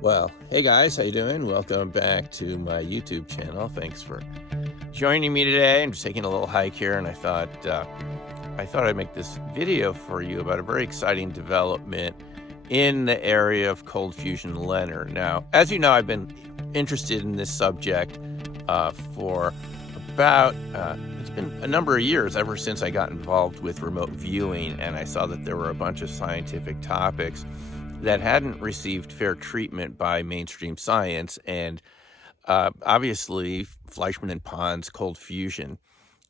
Well, hey guys, how you doing? Welcome back to my YouTube channel. Thanks for joining me today. I'm just taking a little hike here, and I thought I'd make this video for you about a very exciting development in the area of cold fusion LENR. Now, as you know, I've been interested in this subject for about it's been a number of years, ever since I got involved with remote viewing, and I saw that there were a bunch of scientific topics that hadn't received fair treatment by mainstream science. And obviously, Fleischmann and Pond's cold fusion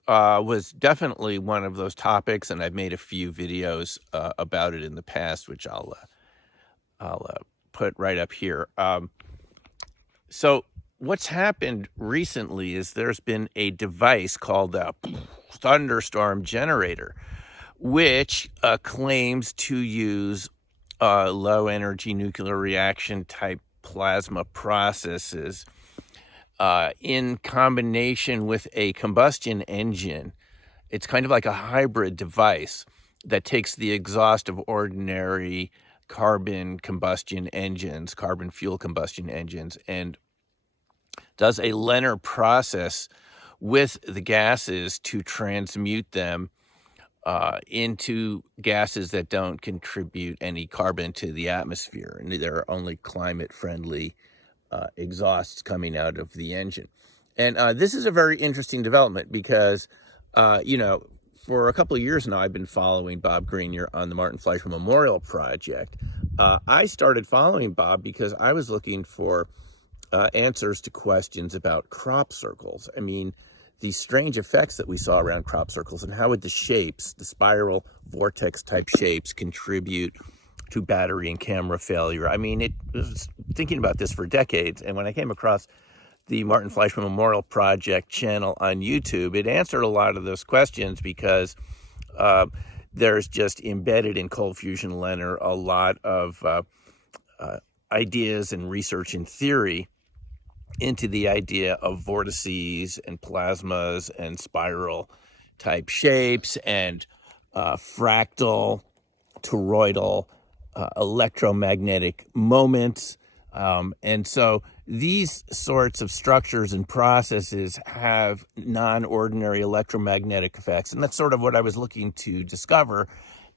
was definitely one of those topics, and I've made a few videos about it in the past, which I'll put right up here. So what's happened recently is there's been a device called a Thunderstorm Generator, which claims to use low energy nuclear reaction type plasma processes in combination with a combustion engine. It's kind of like a hybrid device that takes the exhaust of ordinary carbon fuel combustion engines, and does a LENR process with the gases to transmute them into gases that don't contribute any carbon to the atmosphere, and there are only climate-friendly exhausts coming out of the engine. And this is a very interesting development because, for a couple of years now, I've been following Bob Grenier on the Martin Fleischmann Memorial Project. I started following Bob because I was looking for answers to questions about crop circles. I mean, these strange effects that we saw around crop circles, and how would the shapes, the spiral vortex type shapes, contribute to battery and camera failure? I mean, it was thinking about this for decades, and when I came across the Martin Fleischmann Memorial Project channel on YouTube, it answered a lot of those questions, because there's just embedded in cold fusion LENR a lot of ideas and research and theory into the idea of vortices and plasmas and spiral type shapes and fractal, toroidal, electromagnetic moments. And so these sorts of structures and processes have non-ordinary electromagnetic effects. And that's sort of what I was looking to discover.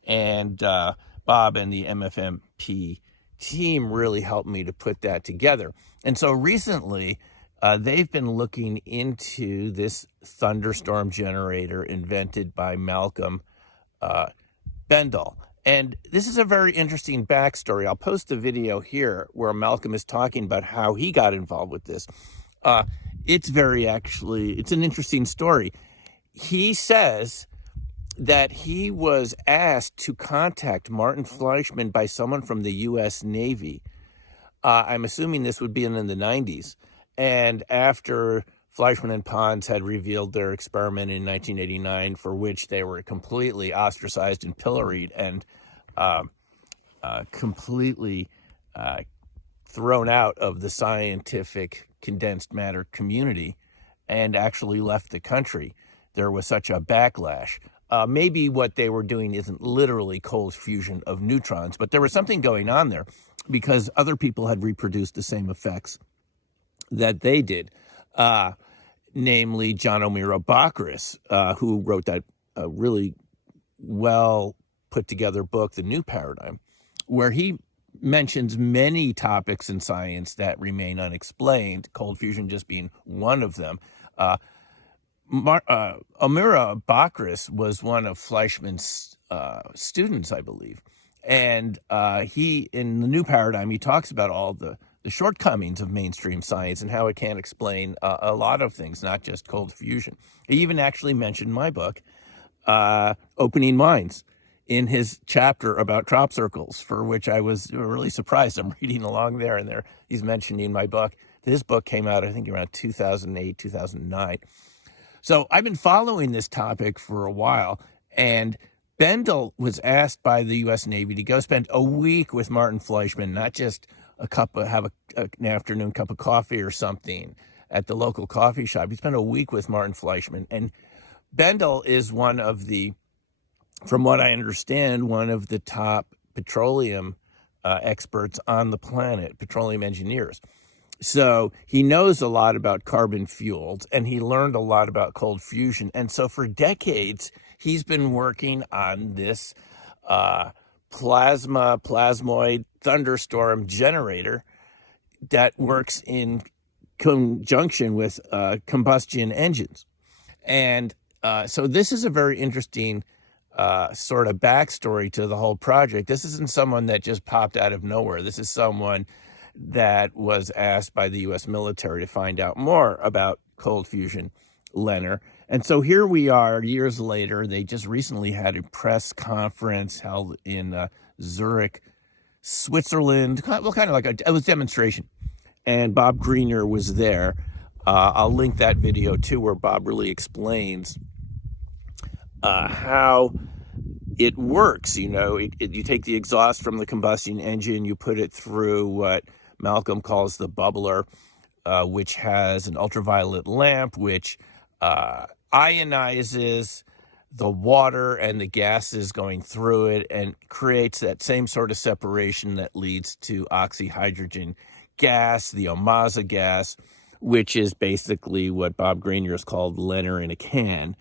And Bob and the MFMP team really helped me to put that together. And so recently, they've been looking into this thunderstorm generator invented by Malcolm Bendall. And this is a very interesting backstory. I'll post a video here where Malcolm is talking about how he got involved with this. It's an interesting story. He says that he was asked to contact Martin Fleischmann by someone from the U.S. Navy. I'm assuming this would be in the 90s. And after Fleischmann and Pons had revealed their experiment in 1989, for which they were completely ostracized and pilloried and completely thrown out of the scientific condensed matter community and actually left the country, there was such a backlash. Maybe what they were doing isn't literally cold fusion of neutrons, but there was something going on there, because other people had reproduced the same effects that they did, namely John O'Meara Bockris, who wrote that really well put together book, The New Paradigm, where he mentions many topics in science that remain unexplained, cold fusion just being one of them. O'Meara Bockris was one of Fleischmann's students, I believe. And he, in The New Paradigm, he talks about all the shortcomings of mainstream science and how it can't explain a lot of things, not just cold fusion. He even actually mentioned my book, Opening Minds, in his chapter about crop circles, for which I was really surprised. I'm reading along there, and he's mentioning my book. His book came out, I think, around 2008, 2009. So I've been following this topic for a while, and Bendall was asked by the U.S. Navy to go spend a week with Martin Fleischmann, not just have an afternoon cup of coffee or something at the local coffee shop. He spent a week with Martin Fleischmann, and Bendall is one of the, from what I understand, one of the top petroleum experts on the planet, petroleum engineers. So he knows a lot about carbon fuels, and he learned a lot about cold fusion. And so for decades, he's been working on this plasmoid thunderstorm generator that works in conjunction with combustion engines. And so this is a very interesting sort of backstory to the whole project. This isn't someone that just popped out of nowhere. This is someone that was asked by the U.S. military to find out more about cold fusion, LENR. And so here we are years later. They just recently had a press conference held in Zurich, Switzerland, well, kind of like it was a demonstration. And Bob Greener was there. I'll link that video too, where Bob really explains how it works. You know, you take the exhaust from the combustion engine, you put it through what Malcolm calls the bubbler, which has an ultraviolet lamp, which ionizes the water and the gases going through it and creates that same sort of separation that leads to oxyhydrogen gas, the Omaza gas, which is basically what Bob Greener has called LENR in a can.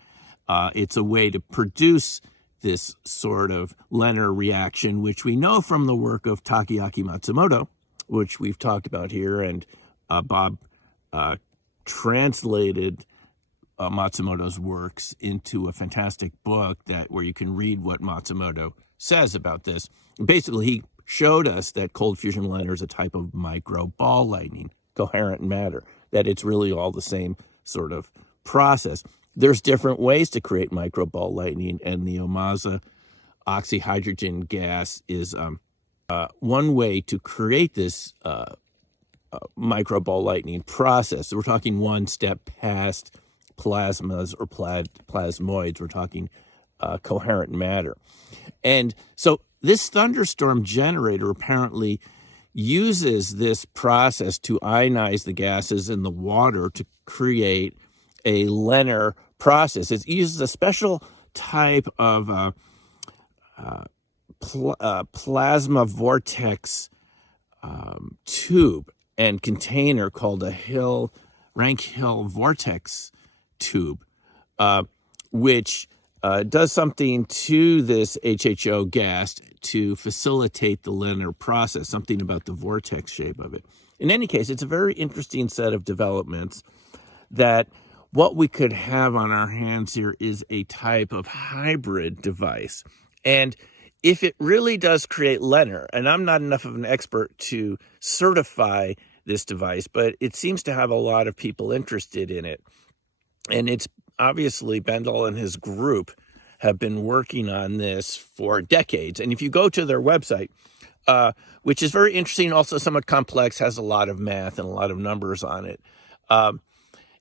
It's a way to produce this sort of LENR reaction, which we know from the work of Takeaki Matsumoto, which we've talked about here, and Bob translated Matsumoto's works into a fantastic book where you can read what Matsumoto says about this. Basically, he showed us that cold fusion LENR is a type of micro ball lightning, coherent matter, that it's really all the same sort of process. There's different ways to create micro ball lightning, and the Omaza oxyhydrogen gas is one way to create this micro ball lightning process. So we're talking one step past plasmas or plasmoids. We're talking coherent matter. And so this thunderstorm generator apparently uses this process to ionize the gases in the water to create a LENR process. It uses a special type of plasma vortex tube and container called a Rank-Hill vortex tube, which does something to this HHO gas to facilitate the LENR process, something about the vortex shape of it. In any case, it's a very interesting set of developments that what we could have on our hands here is a type of hybrid device. And if it really does create LENR, and I'm not enough of an expert to certify this device, but it seems to have a lot of people interested in it. And it's obviously Bendall and his group have been working on this for decades. And if you go to their website, which is very interesting, also somewhat complex, has a lot of math and a lot of numbers on it,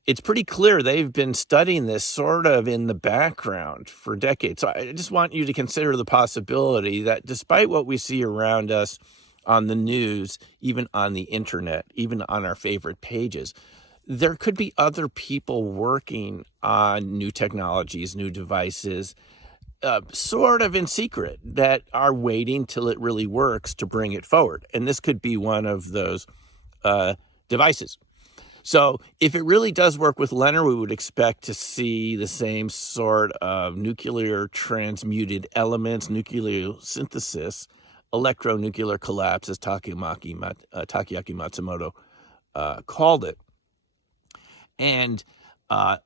it's pretty clear they've been studying this sort of in the background for decades. So I just want you to consider the possibility that despite what we see around us on the news, even on the internet, even on our favorite pages, there could be other people working on new technologies, new devices, sort of in secret, that are waiting till it really works to bring it forward. And this could be one of those devices. So if it really does work with LENR, we would expect to see the same sort of nuclear transmuted elements, nuclear synthesis, electronuclear collapse, as Takeaki Matsumoto called it. And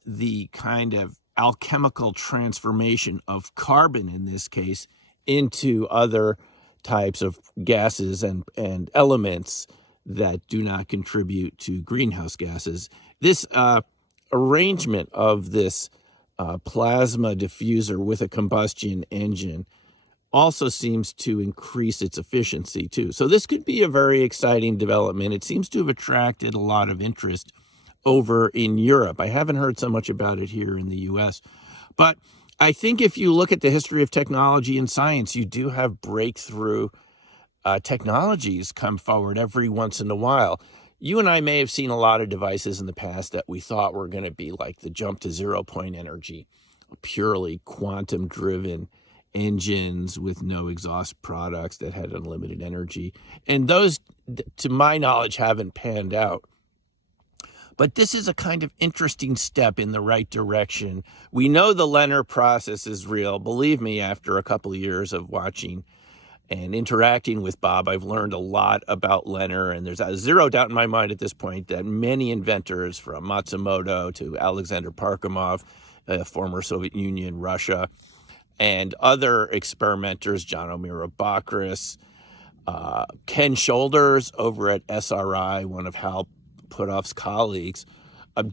the kind of alchemical transformation of carbon, in this case, into other types of gases and elements that do not contribute to greenhouse gases. This arrangement of this plasma diffuser with a combustion engine also seems to increase its efficiency too. So this could be a very exciting development. It seems to have attracted a lot of interest over in Europe. I haven't heard so much about it here in the US. But I think if you look at the history of technology and science, you do have breakthrough technologies come forward every once in a while. You and I may have seen a lot of devices in the past that we thought were going to be like the jump to 0 point energy, purely quantum driven engines with no exhaust products that had unlimited energy. And those, to my knowledge, haven't panned out. But this is a kind of interesting step in the right direction. We know the LENR process is real. Believe me, after a couple of years of watching and interacting with Bob, I've learned a lot about LENR, and there's zero doubt in my mind at this point that many inventors, from Matsumoto to Alexander Parkhomov, former Soviet Union, Russia, and other experimenters, John O'Meara Bakris, Ken Shoulders over at SRI, one of Hal Puthoff's colleagues,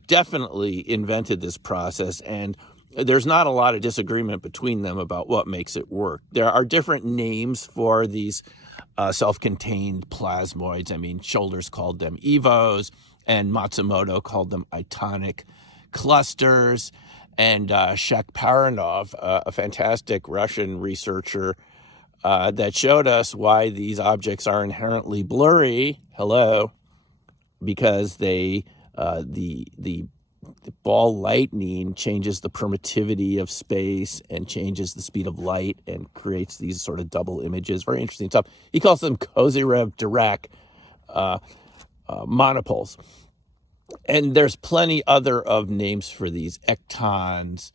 definitely invented this process, and there's not a lot of disagreement between them about what makes it work. There are different names for these self-contained plasmoids. I mean, Shoulders called them EVOs, and Matsumoto called them itonic clusters. And Shakparinov, a fantastic Russian researcher, that showed us why these objects are inherently blurry. Hello. Because the ball lightning changes the permittivity of space and changes the speed of light and creates these sort of double images. Very interesting stuff. He calls them Kozyrev-Dirac monopoles. And there's plenty other of names for these ectons,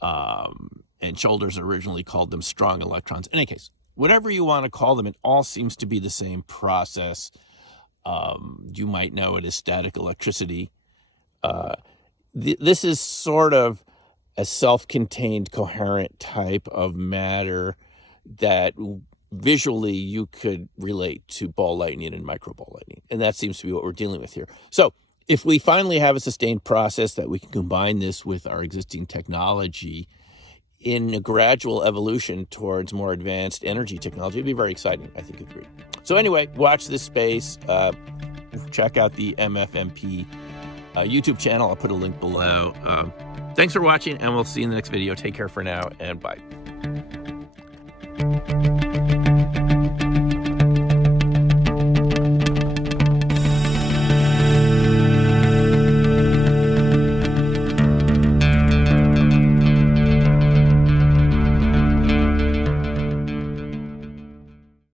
and Shoulders originally called them strong electrons. In any case, whatever you want to call them, it all seems to be the same process. You might know it as static electricity. This is sort of a self-contained, coherent type of matter that visually you could relate to ball lightning and microball lightning. And that seems to be what we're dealing with here. So if we finally have a sustained process that we can combine this with our existing technology in a gradual evolution towards more advanced energy technology, it'd be very exciting, I think, agreed. So anyway, watch this space. Check out the MFMP YouTube channel. I'll put a link below. Thanks for watching, and we'll see you in the next video. Take care for now, and bye.